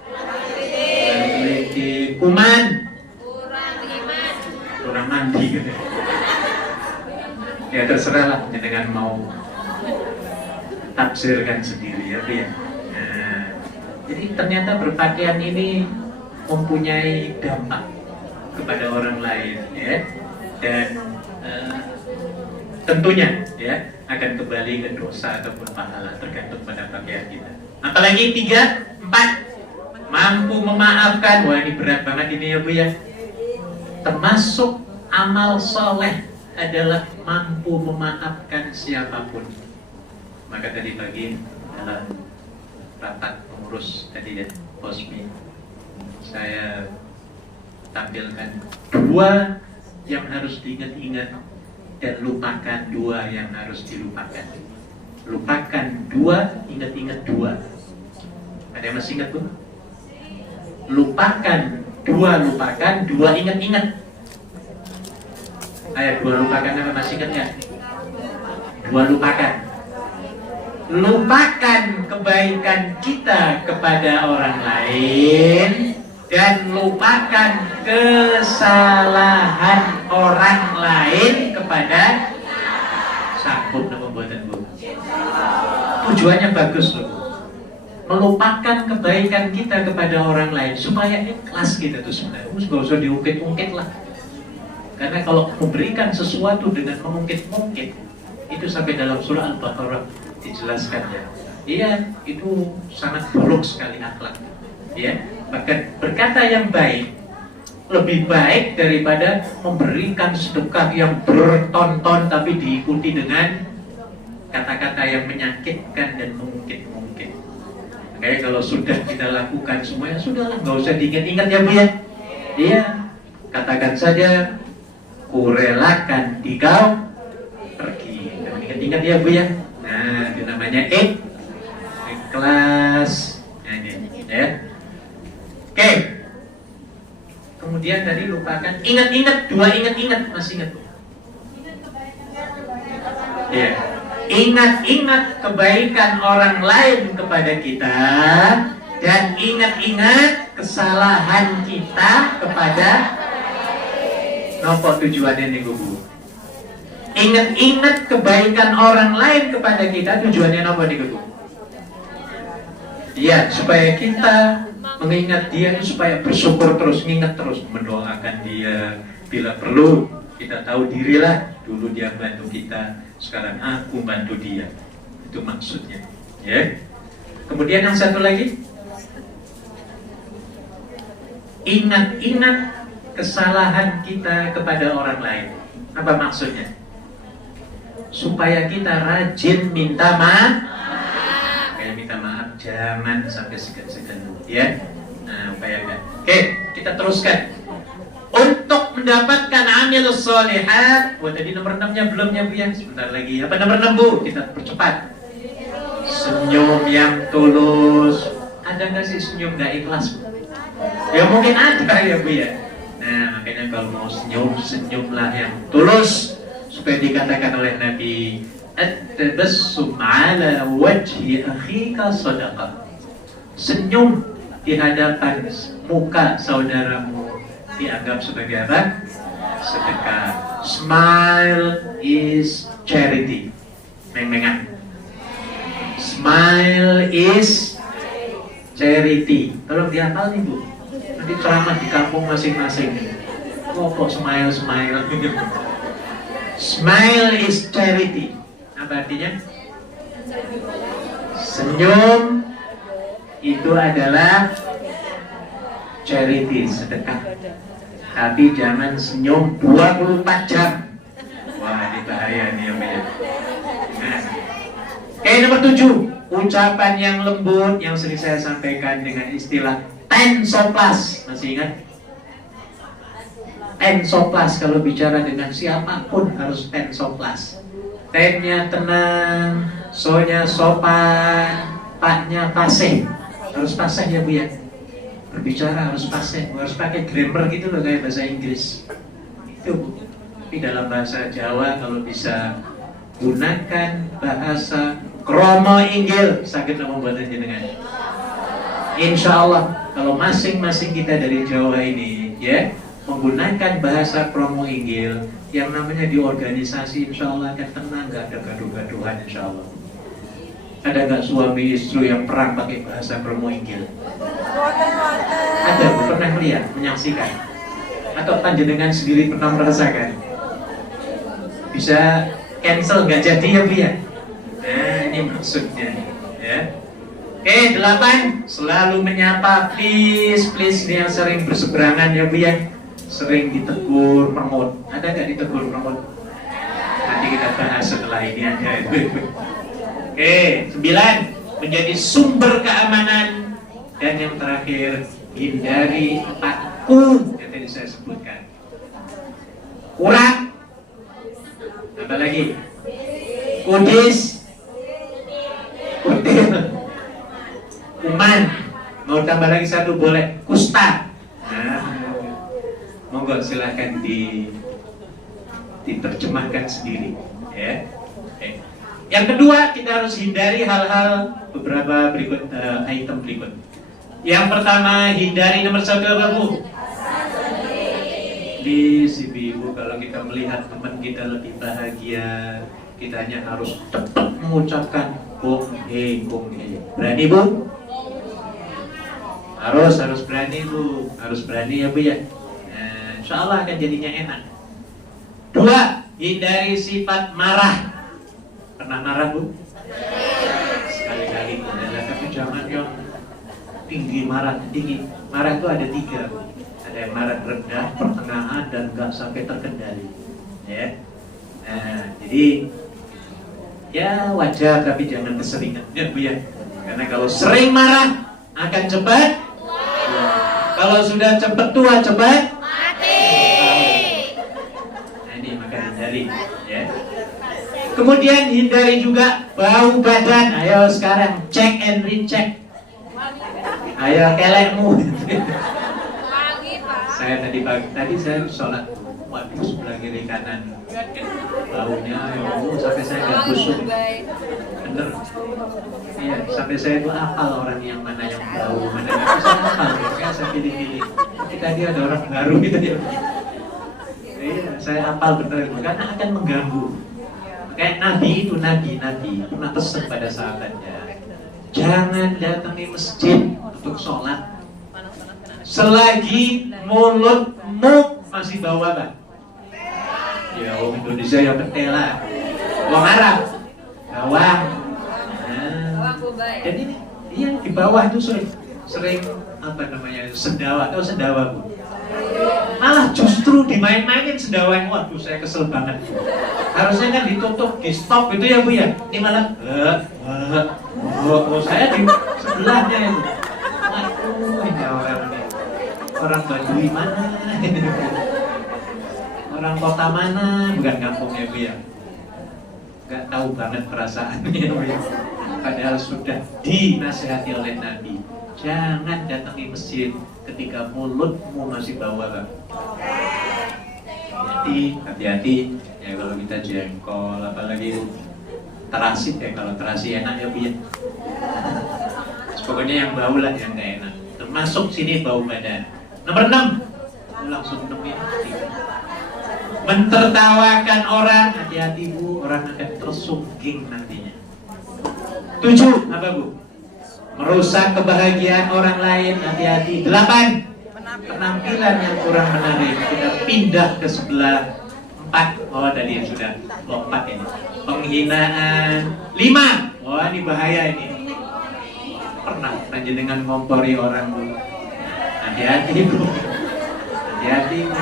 kurang teliti, kuman, kurang iman, kurang mandi gitu. Ya terserah lah dengan mau tafsirkan sendiri ya Bu ya. Nah, Jadi ternyata berpakaian ini mempunyai dampak kepada orang lain, ya. Dan tentunya ya akan kembali ke dosa ataupun pahala tergantung pada pakaian kita. Apalagi 3, 4 mampu memaafkan. Wah, ini berat banget ini ya Bu ya. Termasuk amal soleh adalah mampu memaafkan siapapun. Maka tadi pagi dalam rapat pengurus tadi ya Posmi, saya tampilkan 2 yang harus diingat-ingat dan lupakan 2 yang harus dilupakan. Lupakan 2, ingat-ingat 2. Ada yang masih ingat Bu? Lupakan 2, lupakan 2, ingat-ingat. Ayat 2 lupakan apa masih ingat ya? 2 lupakan. Lupakan kebaikan kita kepada orang lain dan lupakan kesalahan orang lain kepada sanggup pembuatan Bu. Tujuannya bagus loh. Melupakan kebaikan kita kepada orang lain supaya ikhlas kita tuh sebenarnya. Nggak usah diungkit-ungkit lah. Karena kalau memberikan sesuatu dengan mengungkit-ungkit, itu sampai dalam surah Al-Baqarah dijelaskan ya. Iya, itu sangat buruk sekali akhlak. Ya, bahkan berkata yang baik lebih baik daripada memberikan sedekah yang bertonton tapi diikuti dengan kata-kata yang menyakitkan dan mengungkit-ungkit. Makanya kalau sudah kita lakukan semuanya, sudahlah, nggak usah diingat-ingat ya Bu ya. Iya, katakan saja, kurelakan dikau pergi. Jangan ingat-ingat ya Bu ya. Nah, itu namanya ikhlas. Nah, ini ya. Oke. Kemudian tadi lupakan, ingat-ingat 2, ingat-ingat, masih ingat Bu? Iya. Ingat-ingat kebaikan orang lain kepada kita dan ingat-ingat kesalahan kita kepada nopo tujuannya nih Bu. Ingat-ingat kebaikan orang lain kepada kita, tujuannya nopo nih Bu? Iya, supaya kita mengingat dia itu supaya bersyukur terus, ingat terus, mendoakan dia. Bila perlu kita tahu dirilah, dulu dia bantu kita, sekarang aku bantu dia. Itu maksudnya ya. Kemudian yang satu lagi, ingat-ingat kesalahan kita kepada orang lain. Apa maksudnya? Supaya kita rajin minta maaf. Kayak minta maaf, jangan sampai segan-segan ya. Nah, upayakan. Oke, kita teruskan. Untuk mendapatkan amil sholihat. Wah, tadi nomor 6-nya belum ya Bu ya. Sebentar lagi. Apa nomor 6 Bu? Kita percepat. Senyum yang tulus. Ada nggak sih senyum nggak ikhlas Bu? Ya mungkin ada ya Bu ya. Nah, makanya kalau mau senyum, senyumlah yang tulus. Supaya dikatakan oleh Nabi, at-tabassum ala wajhi akhika sadaqah. Senyum di hadapan muka saudaramu dianggap sebagai apa? Sedekah. Smile is charity. Meng-mengan. Smile is charity. Tolong dihafal nih Bu. Nanti ceramah di kampung masing-masing. Oh kok smile. Smile is charity. Apa artinya? Senyum itu adalah charity, sedekah. Tapi jangan senyum 24 jam. Wah, ini bahaya nih ya. Nah. Oke, nomor 7, ucapan yang lembut yang sering saya sampaikan dengan istilah tensoplas. Masih ingat? Tensoplas, kalau bicara dengan siapapun harus tensoplas. Tennya tenang, sonya sopan, paknya fasih. Harus fasih ya Bu ya. Berbicara harus fasih, harus pakai grammar gitu loh kayak bahasa Inggris. Itu Bu. Tapi dalam bahasa Jawa kalau bisa gunakan bahasa kromo inggil, sakit membuatnya dengan. Insya Allah kalau masing-masing kita dari Jawa ini ya menggunakan bahasa kromo inggil, yang namanya di organisasi insya Allah akan tenang, gak ada gaduh-gaduhan insya Allah. Ada nggak suami istri yang perang pakai bahasa Kromo Inggil? Ada, Bu, pernah lihat, menyaksikan? Atau panjenengan sendiri pernah merasakan? Bisa cancel nggak jadi ya Bu ya? Nah ini maksudnya ya. Oke, 8, selalu menyapa, please ini yang sering berseberangan ya Bu ya. Sering ditegur permut. Ada nggak ditegur permut? Nanti kita bahas setelah ini ada. Oke, 9, menjadi sumber keamanan. Dan yang terakhir, hindari 4 ku yang tadi saya sebutkan. Kurang, apa lagi? Kudis, kutil, kuman. Mau tambah lagi 1 boleh? Kusta. Nah, monggo silahkan diterjemahkan sendiri ya. Yang kedua, kita harus hindari hal-hal beberapa item berikut. Yang pertama, hindari nomor 1 apa Bu? Please Ibu, kalau kita melihat teman kita lebih bahagia, kita hanya harus cepat mengucapkan gong he. Berani Bu? Harus berani Bu, harus berani ya Bu ya. Nah, insya Allah akan jadinya enak. 2, hindari sifat marah. Pernah marah Bu? Sekali-kali adalah, tapi jangan yang tinggi marah. Tinggi marah itu ada 3 Bu. Ada yang marah rendah, pertengahan, dan nggak sampai terkendali ya. Nah, jadi ya wajar, tapi jangan keseringan ya Bu ya. Karena kalau sering marah akan cepat tua. Kalau sudah cepat tua cepat Mati. Nah ini maka hindari ya. Kemudian hindari juga bau badan. Ayo sekarang cek and recheck. Ayo kelekmu. Pagi Pak. Saya tadi saya sholat. Waduh, sebelah kiri kanan baunya sampai saya nggak busuk. Bener. Iya, sampai saya itu hafal orang yang mana yang bau, mana yang bisa hafal. Makanya saya pilih-pilih. Ketika dia ada orang baru gitu ya. Iya, saya hafal bener karena akan mengganggu. Kayak Nabi pernah pesan pada sahabatnya, jangan datangi masjid untuk sholat selagi mulutmu masih bau apa? Ya orang Indonesia ya petela, orang Arab bawang. Nah, dan ini yang di bawah itu sering apa namanya sendawa atau sendawa Bu. Malah justru dimain-mainin sendawanya. Waduh, saya kesel banget. Harusnya kan ditutup, di stop itu ya Bu ya. Ini malah saya di sebelahnya itu. Waduh, ini orang Badui mana? Orang kota mana? Bukan kampung ya Bu ya. Gak tahu banget perasaannya Bu ya. Padahal sudah dinasihati oleh Nabi. Jangan datangi masjid ketika mulutmu masih bau apa? Hati-hati ya kalau kita jengkol, apalagi terasi ya. Kalau terasi enak ya Bu ya. Pokoknya yang bau lah yang gak enak. Termasuk sini bau badan. Nomor 6, langsung nemuin hati. Mentertawakan orang, hati-hati Bu, orang akan tersungging nantinya. 7, apa Bu? Merusak kebahagiaan orang lain, hati-hati. 8, penampilan yang kurang menarik. Kita pindah ke sebelah 4. Oh tadi sudah lompat ini. Penghinaan. 5, oh ini bahaya ini. Pernah panjenengan ngompori orang Bu? Hati-hati Bu, hati-hati Bu.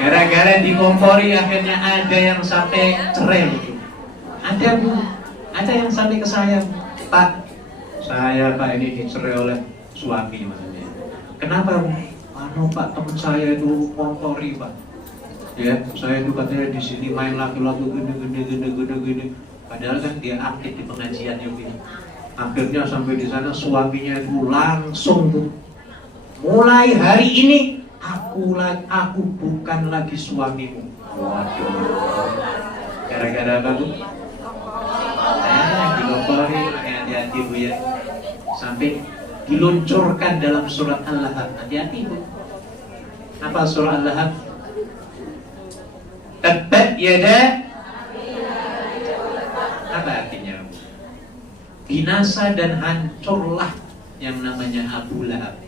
Gara-gara dikompori akhirnya ada yang sampai cerai Bu. Ada Bu, ada yang sampai ke saya, Pak, saya Pak ini dicerai oleh suami maksudnya. Kenapa Bu? Pak, teman saya itu ngompori Pak. Ya, saya itu katanya di sini main laki-laki gini. Padahal kan dia aktif di pengajian ya Bu. Akhirnya sampai di sana suaminya itu langsung tuh, mulai hari ini aku bukan lagi suamimu. Waduh. Gara-gara apa Bu? Dilompori, hati-hati Bu ya. Sampai diluncurkan dalam surat Al-Lahab. Hati-hati Bu. Apa surah Al-Lahab? Tabbat yada. Apa artinya? binasa dan hancurlah yang namanya Abu Lahab.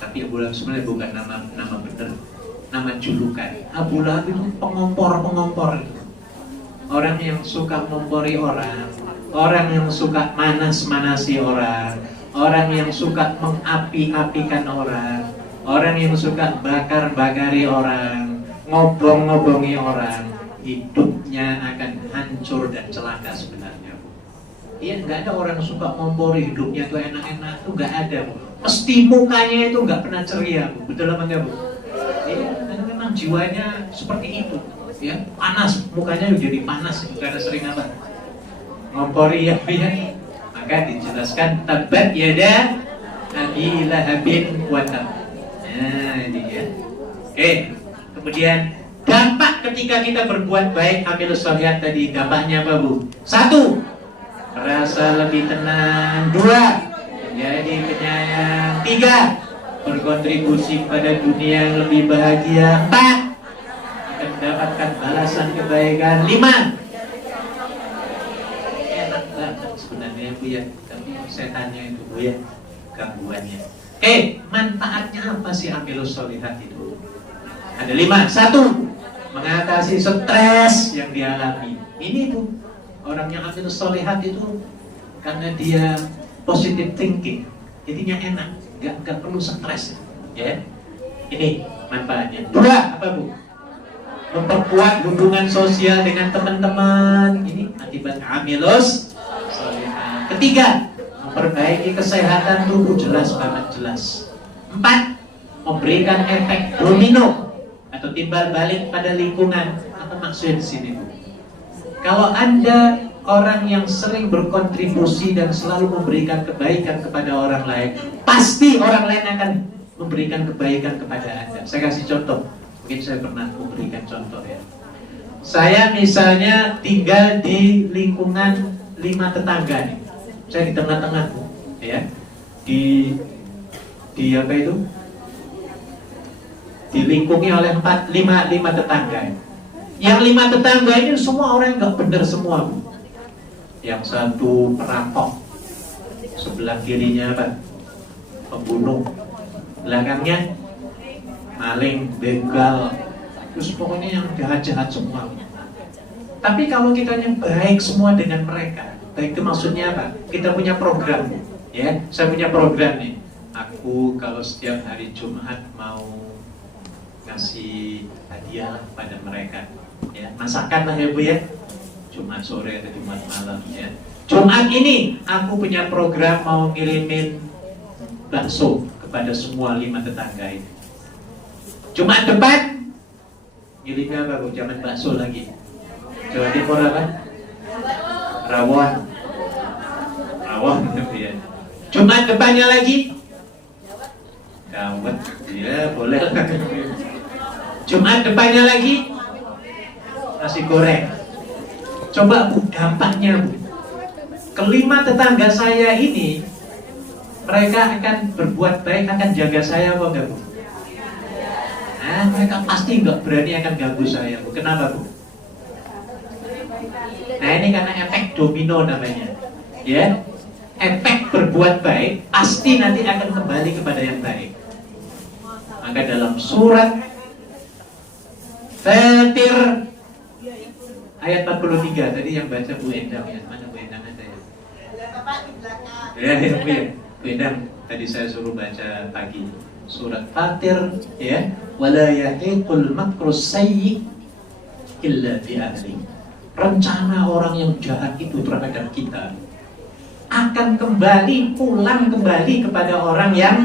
Tapi Abu Lahab sebenarnya bukan nama benar, nama julukan. Abu Lahab itu pengompor itu. Orang yang suka ngompori orang yang suka manas-manasi orang yang suka mengapi-apikan orang yang suka bakar-bakari orang, ngobong-ngobongi orang, hidupnya akan hancur dan celaka sebenarnya. Iya, nggak ada orang yang suka ngompori hidupnya tuh enak-enak, tuh nggak ada, Bu. Mesti mukanya itu nggak pernah ceria, Bu. Betul apa enggak, Bu? Iya, karena memang jiwanya seperti itu, ya, panas, mukanya jadi panas karena sering apa? Ngompori ya, ya. Maka dijelaskan tabat yada Abi Lahabin wa tab. Nah, ini ya. Oke, kemudian dampak ketika kita berbuat baik amilus sholihat tadi, dampaknya apa, Bu? 1, merasa lebih tenang. 2, menjadi penyayang. 3, berkontribusi pada dunia yang lebih bahagia. 4, akan mendapatkan balasan kebaikan. 5, enak banget sebenarnya, Bu ya, tapi setannya itu, Bu ya, gangguannya. Oke, manfaatnya apa sih amilus sholihat itu? Ada 5. 1, mengatasi stres yang dialami. Ini, Bu, orang yang amilus sholihat itu karena dia positive thinking, jadinya enak, nggak perlu stres, ya. Ini manfaatnya. 2, apa, Bu? Memperkuat hubungan sosial dengan teman-teman. Ini akibat amilus sholihat. 3, memperbaiki kesehatan tubuh, jelas banget, jelas. 4, memberikan efek domino atau timbal balik pada lingkungan. Apa maksudnya di sini, Bu? Kalau Anda orang yang sering berkontribusi dan selalu memberikan kebaikan kepada orang lain, pasti orang lain akan memberikan kebaikan kepada Anda. Saya kasih contoh, mungkin saya pernah memberikan contoh ya. Saya misalnya tinggal di lingkungan 5 tetangga nih. Saya di tengah-tengah, Bu, ya. Di apa itu? Dilingkungi oleh 5 tetangga. Yang 5 tetangga ini semua orang yang nggak benar semua, Bu. Yang satu perampok, sebelah kirinya apa? Pembunuh, belakangnya maling, begal, terus pokoknya yang jahat-jahat semua. Tapi kalau kita yang baik semua dengan mereka, baik itu maksudnya apa? Kita punya program, ya. Saya punya program nih. Aku kalau setiap hari Jumat mau ngasih hadiah pada mereka, ya, masakan lah ya, Bu ya. Jumat sore atau Jumat malam, ya. Jumat ini aku punya program mau ngirimin bakso kepada semua 5 tetangga ini. Jumat depan ngirimin apa, Bu? Jangan bakso lagi. Jawa Timur apa? Rawon, ya. Jumat depannya lagi dawet, ya boleh. Jumat depannya lagi nasi goreng. Coba, Bu, dampaknya, Bu. Kelima tetangga saya ini, mereka akan berbuat baik, akan jaga saya apa enggak, Bu? Nah, mereka pasti enggak berani akan ganggu saya, Bu. Kenapa, Bu? Nah, ini karena efek domino namanya, ya. Efek berbuat baik pasti nanti akan kembali kepada yang baik. Maka dalam surat Fatir ayat 43 tadi yang baca Bu Endang, ya. Mana Bu Endang ada ya? Ya, Bu Endang tadi saya suruh baca pagi surat Fatir, ya. Wala yahiqul makrus sayyi illa bi ahli. Rencana orang yang jahat itu terhadap kita akan pulang kembali kepada orang yang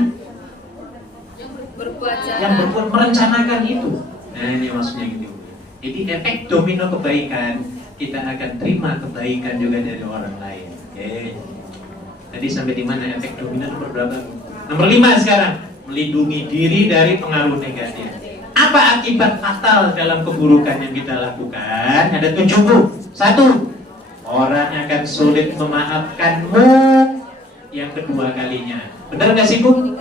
berbuat jahat, merencanakan itu. Nah, ini maksudnya gitu. Jadi efek domino kebaikan, kita akan terima kebaikan juga dari orang lain. Oke. Tadi sampai di mana efek domino nomor berapa? Nomor 5 sekarang, melindungi diri dari pengaruh negatif. Apa akibat fatal dalam keburukan yang kita lakukan? Ada 7, Bu. 1, orang akan sulit memaafkanmu yang kedua kalinya. Benar nggak sih, Bu?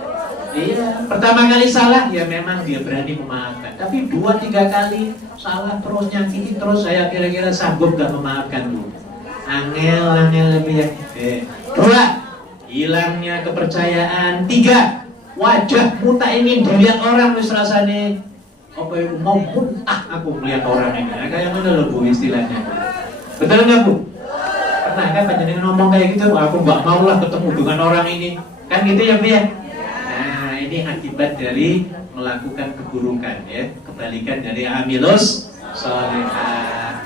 Iya, pertama kali salah ya memang dia berani memaafkan. Tapi 2-3 kali salah terus, nyakiti terus, saya kira-kira sanggup gak memaafkan, Bu? Angel lebih ya. Dua, hilangnya kepercayaan. Tiga, wajahmu tak ingin dilihat orang wis rasane apa yang mau muntah aku melihat orang ini. Nah, kayak mana lo Bu istilahnya? Betul nggak Bu? Pernah kan panjenengan ngomong kayak gitu? Aku nggak mau lah ketemu dengan orang ini. Kan gitu ya Bu ya? Nah, ini akibat dari melakukan keburukan ya, kebalikan dari amilus sholihah.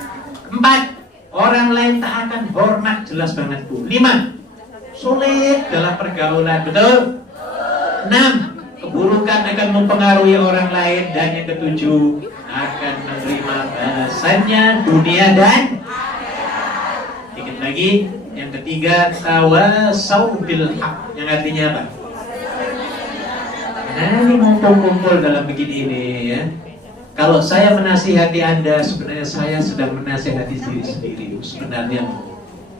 4, orang lain tak akan hormat, jelas banget Bu. 5, sulit dalam pergaulan, betul? 6, keburukan akan mempengaruhi orang lain. Dan yang ke-7, akan menerima balasannya dunia dan dikit lagi. Yang ke-3, tawasau bil haq, yang artinya apa? Nah, ini ngumpul-ngumpul dalam begini ini ya. Kalau saya menasihati Anda, sebenarnya saya sedang menasihati diri sendiri sebenarnya.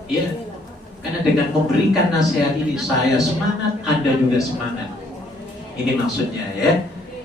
Ya, karena dengan memberikan nasihat ini saya semangat, Anda juga semangat. Ini maksudnya ya.